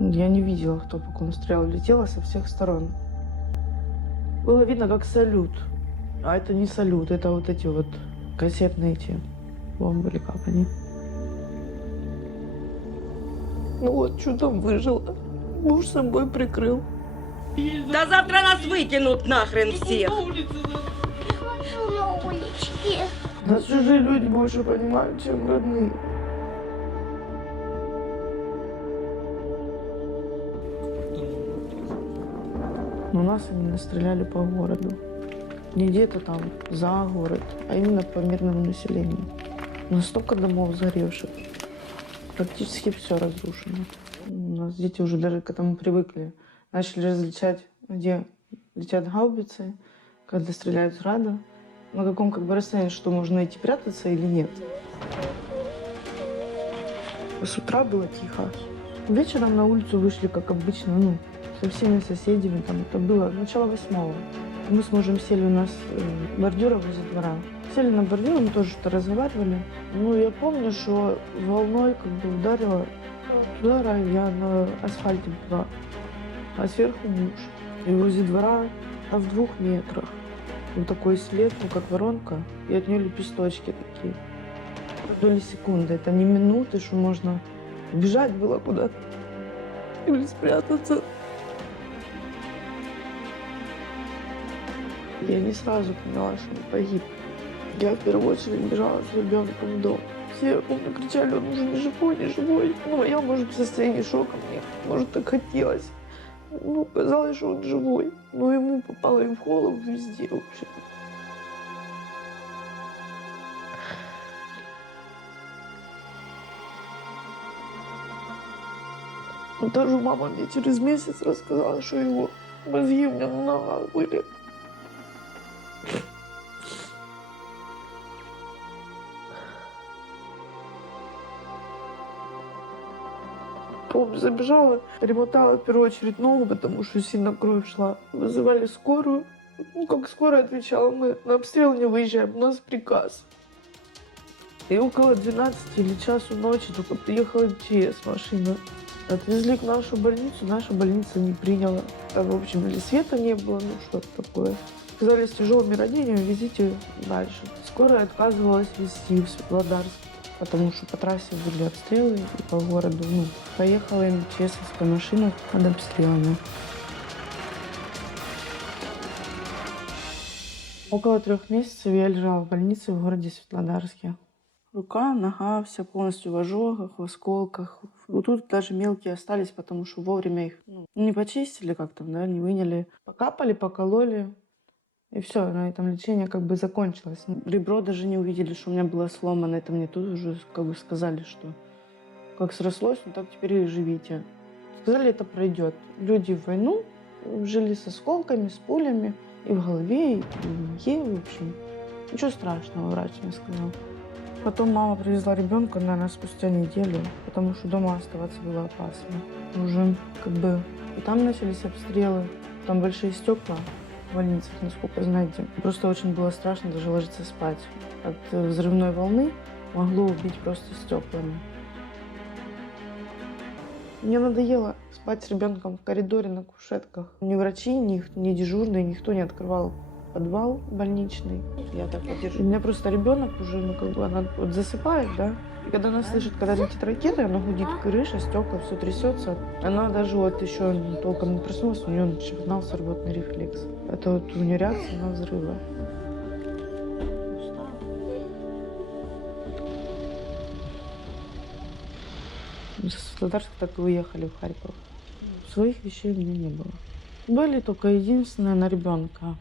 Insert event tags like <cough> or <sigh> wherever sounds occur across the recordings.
Я не видела, кто по кому стрелял. Летела со всех сторон. Было видно, как салют. А это не салют, это вот эти вот кассетные эти бомбы или как они. Ну вот, чудом выжила. Муж собой прикрыл. Да завтра нас выкинут нахрен всех. Хочу на уличке. Нас чужие люди больше понимают, чем родные. Но нас именно стреляли по городу. Не где-то там за город, а именно по мирному населению. Настолько домов сгоревших. Практически все разрушено. У нас дети уже даже к этому привыкли. Начали различать, где летят гаубицы, когда стреляют с рада, на каком как бы расстоянии, что можно идти прятаться или нет. С утра было тихо. Вечером на улицу вышли, как обычно, ну, со всеми соседями. Там это было начало восьмого. Мы с мужем сели у нас э, бордюра возле двора. Сели на бордюр, мы тоже что-то разговаривали. Ну, я помню, что волной как бы ударила удара, я на асфальте была, а сверху муж. И возле двора, а в двух метрах. Вот такой след, ну, как воронка, и от нее лепесточки такие. Доли секунды, это не минуты, что можно бежать было куда-то или спрятаться. Я не сразу поняла, что он погиб. Я в первую очередь бежала с ребенком в дом. Все, помню, кричали, он уже не живой, не живой. Ну, а я, может, в состоянии шока, мне, может, так хотелось. Ну, казалось, что он живой. Но ему попало и в голову, везде вообще. Даже мама мне через месяц рассказала, что его мозги у меня на ногах были. Помню, забежала, перемотала в первую очередь ногу, потому что сильно кровь шла. Вызывали скорую. Ну, как скорая отвечала, мы на обстрел не выезжаем, у нас приказ. И около 12 или часу ночи только приехала МЧС машина. Отвезли к нашу больницу, наша больница не приняла. Там, в общем, или света не было, ну что-то такое. Сказали, с тяжелыми ранениями везите дальше. Скорая отказывалась везти в Светлодарск, потому что по трассе были обстрелы и по городу. Ну, поехала МЧСовская машина под обстрелами. Около трех месяцев я лежала в больнице в городе Светлодарске. Рука, нога, вся полностью в ожогах, в осколках. Вот тут даже мелкие остались, потому что вовремя их ну, не почистили как-то, да, не выняли. Покапали, покололи, и все, на этом лечение как бы закончилось. Ребро даже не увидели, что у меня было сломано. Это мне тут уже как бы сказали, что как срослось, ну так теперь и живите. Сказали, это пройдет. Люди в войну жили с осколками, с пулями и в голове, и в ноге, в общем. Ничего страшного, врач мне сказал. Потом мама привезла ребенка, наверное, спустя неделю, потому что дома оставаться было опасно. Уже как бы и там начались обстрелы, там большие стекла в больницах, насколько знаете. Просто очень было страшно даже ложиться спать. От э, взрывной волны могло убить просто стеклами. Мне надоело спать с ребенком в коридоре на кушетках. Ни врачи, ни, ни дежурные, никто не открывал подвал больничный. Я так подержу. У меня просто ребенок уже, ну, как бы, она вот засыпает, да, и когда она слышит, когда летит ракета, она гудит крыша, стекла, все трясется. Она даже вот еще толком не проснулась, у нее начинался рвотный рефлекс. Это вот у нее реакция на взрывы. С Светлодарска так и уехали в Харьков. Своих вещей у меня не было. Были только единственное на ребенка.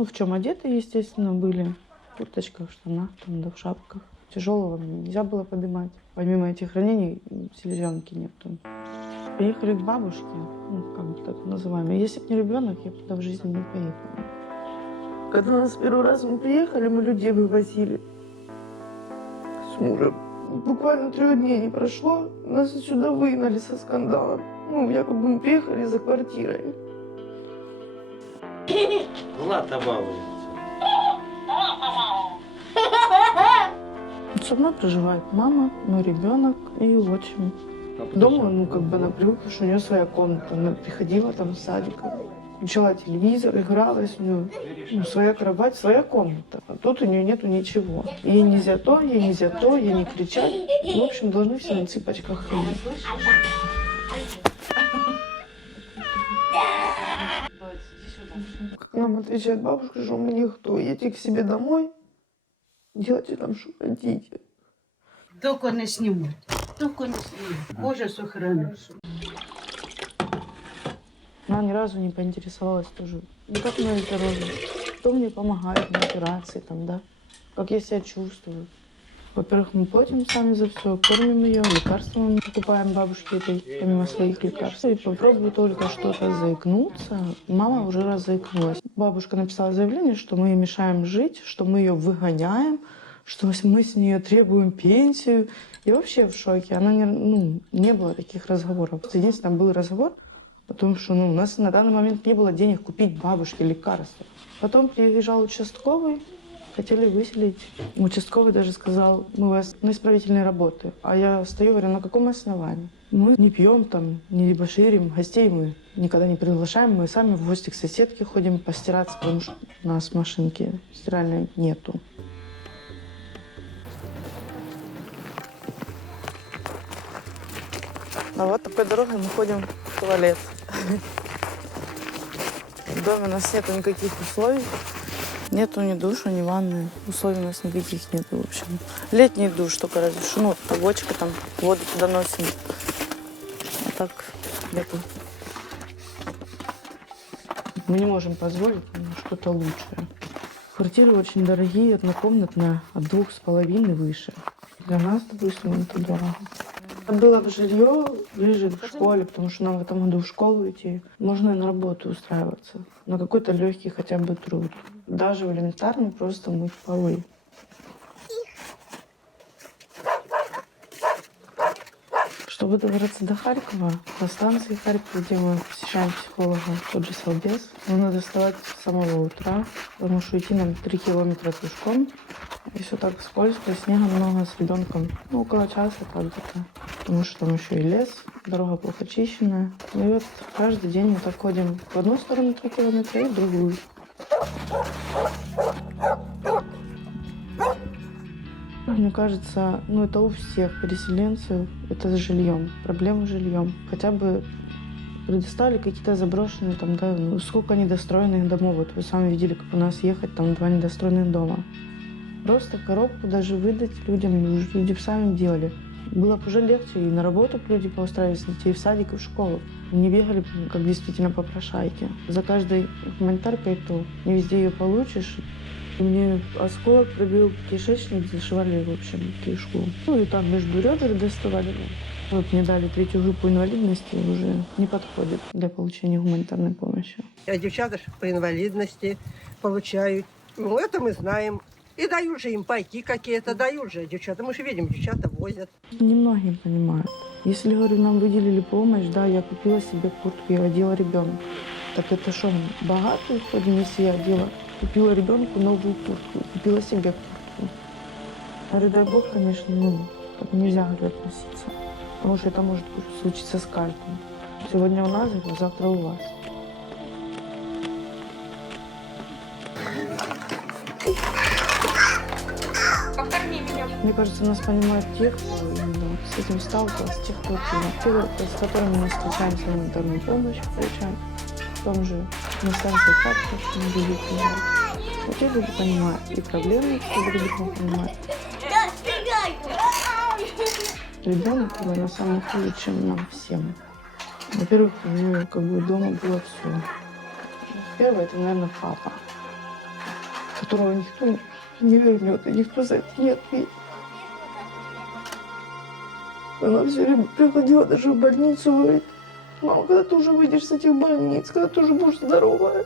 Ну, в чем одеты, естественно, были. В курточках, штанах, там, да в шапках. Тяжелого мне нельзя было поднимать. Помимо этих ранений, селезенки нету. Поехали к бабушке, ну, как бы так называемой. Если бы не ребенок, я бы туда в жизни не поехала. Когда нас первый раз мы приехали, мы людей вывозили с мужем. Буквально трех дней не прошло, нас отсюда выгнали со скандалом. Ну, якобы мы приехали за квартирой. Злата балується. Со мной проживает мама, мой ребенок и отчим. Дома, ну, как бы она привыкла, что у нее своя комната. Она приходила там с садика, включала телевизор, игралась, у нее ну, своя кровать, своя комната. А тут у нее нету ничего. Ей нельзя то, ей нельзя то, ей не кричать. В общем, должны все на цыпочках ходить. Как нам отвечает бабушка, что мы никто. Едете к себе домой, делайте там, что хотите. Только не снимут. Только не снимут. Боже, сохрани. Она ни разу не поинтересовалась тоже, ну как мое здоровье, кто мне помогает на операции, там, да, как я себя чувствую. Во-первых, мы платим сами за все, кормим ее, лекарства мы покупаем бабушке этой, помимо своих лекарств. И попробую только что-то заикнуться, мама уже раз заикнулась. Бабушка написала заявление, что мы ей мешаем жить, что мы ее выгоняем, что мы с нее требуем пенсию. И вообще в шоке. Она не, ну, не было таких разговоров. Единственное, был разговор о том, что ну, у нас на данный момент не было денег купить бабушке лекарства. Потом приезжал участковый, хотели выселить. Участковый даже сказал, мы вас на исправительные работы. А я стою, говорю, на каком основании? Мы не пьем там, не дебоширим, гостей мы никогда не приглашаем. Мы сами в гости к соседке ходим постираться, потому что у нас машинки стиральной нету. А вот такой дорогой мы ходим в туалет. <laughs> В доме у нас нету никаких условий. Нету ни душа, ни ванны. Условий у нас никаких нету, в общем. Летний душ только разве что. Ну, побочка там, воду туда носим. А так нету. Мы не можем позволить что-то лучшее. Квартиры очень дорогие, однокомнатная, от двух с половиной выше. Для нас, допустим, это дорого. Было бы жилье ближе к школе, потому что нам в этом году в школу идти. Можно и на работу устраиваться. На какой-то легкий хотя бы труд. Даже элементарно просто мыть полы. Чтобы добраться до Харькова, до станции Харькова, где мы посещаем психолога, тот же Салбез, нужно доставать с самого утра, потому что идти нам 3 километра пешком. И все так скользко, снега много с ребенком. Ну, около часа так где-то. Потому что там еще и лес, дорога плохо чищенная. И вот каждый день мы так ходим в одну сторону 3 километра и в другую. Мне кажется, ну это у всех переселенцев, это с жильем, проблема с жильем. Хотя бы предоставили какие-то заброшенные там, да, ну, сколько недостроенных домов. Вот вы сами видели, как у нас ехать, там два недостроенных дома. Просто коробку даже выдать людям, люди сами делали. Было бы уже легче и на работу люди поустраивались, детей в садик и в школу. Не бегали, как действительно попрошайки. За каждой гуманитаркой то не везде ее получишь. Мне осколок пробил кишечник, зашивали, в общем, кишку. Ну и там между ребер доставали. Вот мне дали третью группу инвалидности, уже не подходит для получения гуманитарной помощи. А девчата по инвалидности получают. Ну, это мы знаем. И дают же им пайки какие-то, дают же девчата. Мы же видим, девчата возят. Немногие понимают. Если, говорю, нам выделили помощь, да, я купила себе куртку, я одела ребенка. Так это что, богатый ходим, если я одела? Купила ребенку новую куртку, купила себе куртку. Говорю, дай бог, конечно, ну, так нельзя, говорю, относиться. Потому что это может случиться с каждым. Сегодня у нас, говорю, завтра у вас. Мне кажется, нас понимают те, кто именно с этим сталкивался, тех, кто. Те, с которыми мы встречаемся, гуманитарную помощь получаем. Том же на станции Харьков, что мы люди приезжают. Вот те люди понимают и проблемы, что других не понимают. Ребенок его на самом хуже, чем нам всем. Во-первых, у него как бы дома было все. Первое, это, наверное, папа, которого никто не вернет, и никто за это не ответит. Она все время приходила даже в больницу, говорит, мама, когда ты уже выйдешь с этих больниц, когда ты уже будешь здоровая?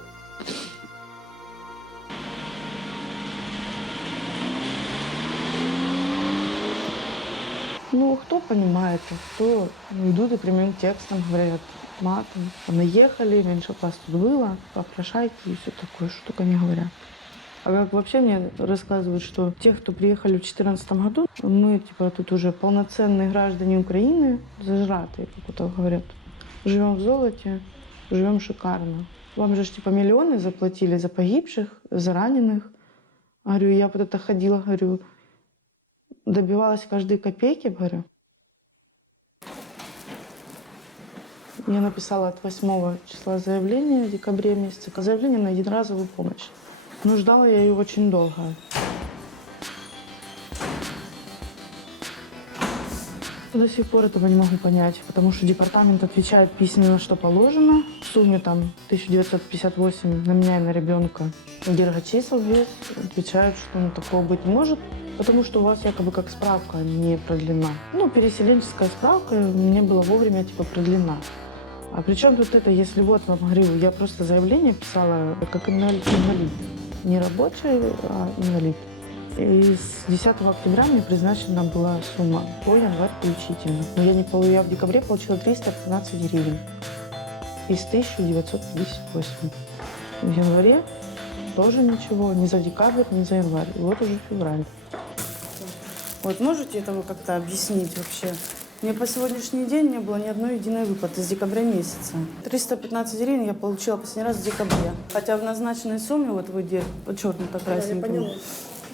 Ну, кто понимает, а кто ну, идут и прямым текстом говорят матом. Наехали, меньше класс тут было, попрошайки и все такое, что только не говорят. А как вообще мне рассказывают, что те, кто приехали в 2014 году, мы типа тут уже полноценные граждане Украины, зажратые, как это говорят. Живем в золоте, живем шикарно. Вам же типа миллионы заплатили за погибших, за раненых. Говорю, я вот это ходила, говорю, добивалась каждой копейки, говорю. Я написала от 8 числа заявление в декабре месяце, заявление на единоразовую помощь. Но ждала я ее очень долго. До сих пор этого не могу понять, потому что департамент отвечает письменно, что положено. В сумме там 1958 на меня и на ребенка. Герга чисел весь отвечают, что ну, такого быть не может, потому что у вас якобы как справка не продлена. Ну, переселенческая справка мне была вовремя типа продлена. А при чем тут это, если вот вам говорю, я просто заявление писала как инвалид, инвалид. не рабочий, а инвалид. И с 10 октября мне призначена была сумма по январь включительно. Но я, не, пол- я в декабре получила 315 гривен из 1958. В январе тоже ничего, ни за декабрь, ни за январь. И вот уже февраль. Вот можете это вы как-то объяснить вообще? Мне по сегодняшний день не было ни одной единой выплаты с декабря месяца. 315 гривен я получила последний раз в декабре. Хотя в назначенной сумме, вот вы где, так красненьким,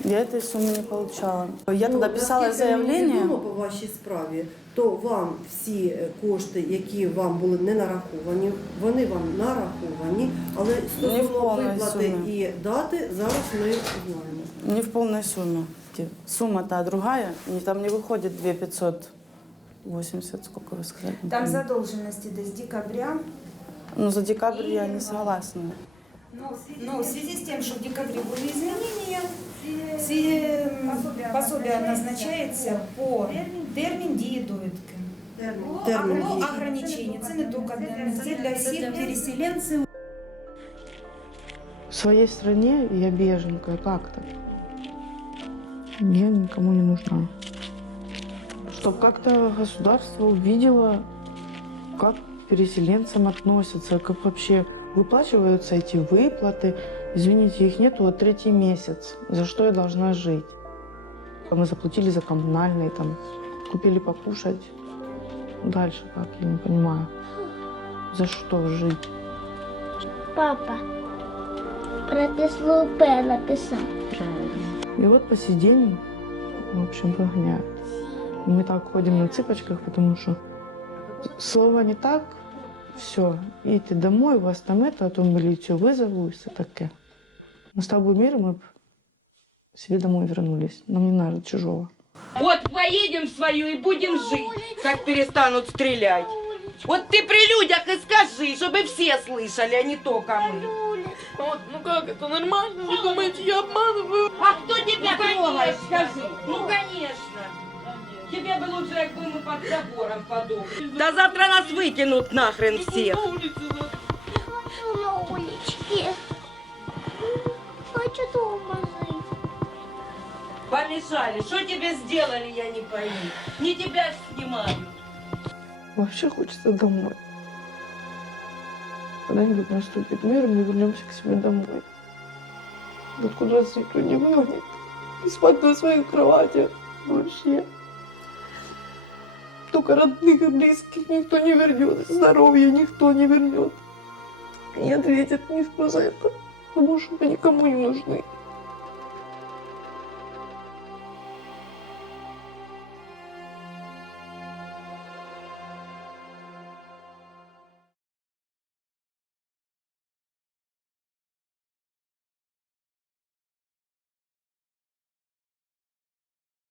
я этой суммы не получала. Я тогда писала наскільки мені заявление. відомо по вашій справі, то вам всі е, кошти, які вам були не нараховані, вони вам нараховані, але в стосовно повній виплати сумі. і дати зараз ми не знаємо. Не в полной сумме. Сумма та другая, и там не выходит 2 580, сколько вы сказали? не Там помню. задолженности до с декабря. Ну, за декабрь я не согласна. Но в связи с тем, что в декабре были изменения, все, м, пособие назначается по термін дії довідки. Термін Ну, дії. ограничення. Це не тільки для них, це для всіх переселенців. В своей стране я беженка, как так? Я никому не нужна. Чтоб как-то государство увидело, как к переселенцам относятся, как вообще выплачиваются эти выплаты. Извините, их нету вот третий месяц. За что я должна жить? Мы заплатили за коммунальные, там, купили покушать. Дальше как, я не понимаю. За что жить? Папа, про те слово П написав. И вот по сей день, в общем, выгоняют. И Мы так ходим на цыпочках, потому что слово не так, все, идите домой, у вас там это, а то милицию вызову, и все таке. Настал бы мир, мы бы себе домой вернулись. Нам не надо чужого. Вот поедем в свою и будем жить, как перестанут стрелять. Вот ты при людях и скажи, чтобы все слышали, а не только мы. Вот, ну как, это нормально? Вы думаете, я обманываю? А кто тебя трогает, скажи? Ну, конечно. Тебе бы лучше, якби мы под забором подохли. Да завтра нас выкинут нахрен всех. Помешали. Что тебе сделали, я не пойму. Не тебя снимают. Вообще хочется домой. Когда-нибудь наступит мир, мы вернемся к себе домой. Откуда нас никто не выгонит. И спать на своей кровати. Вообще. Только родных и близких никто не вернет. Здоровье никто не вернет. Не ответит никто за это. Потому что мы никому не нужны.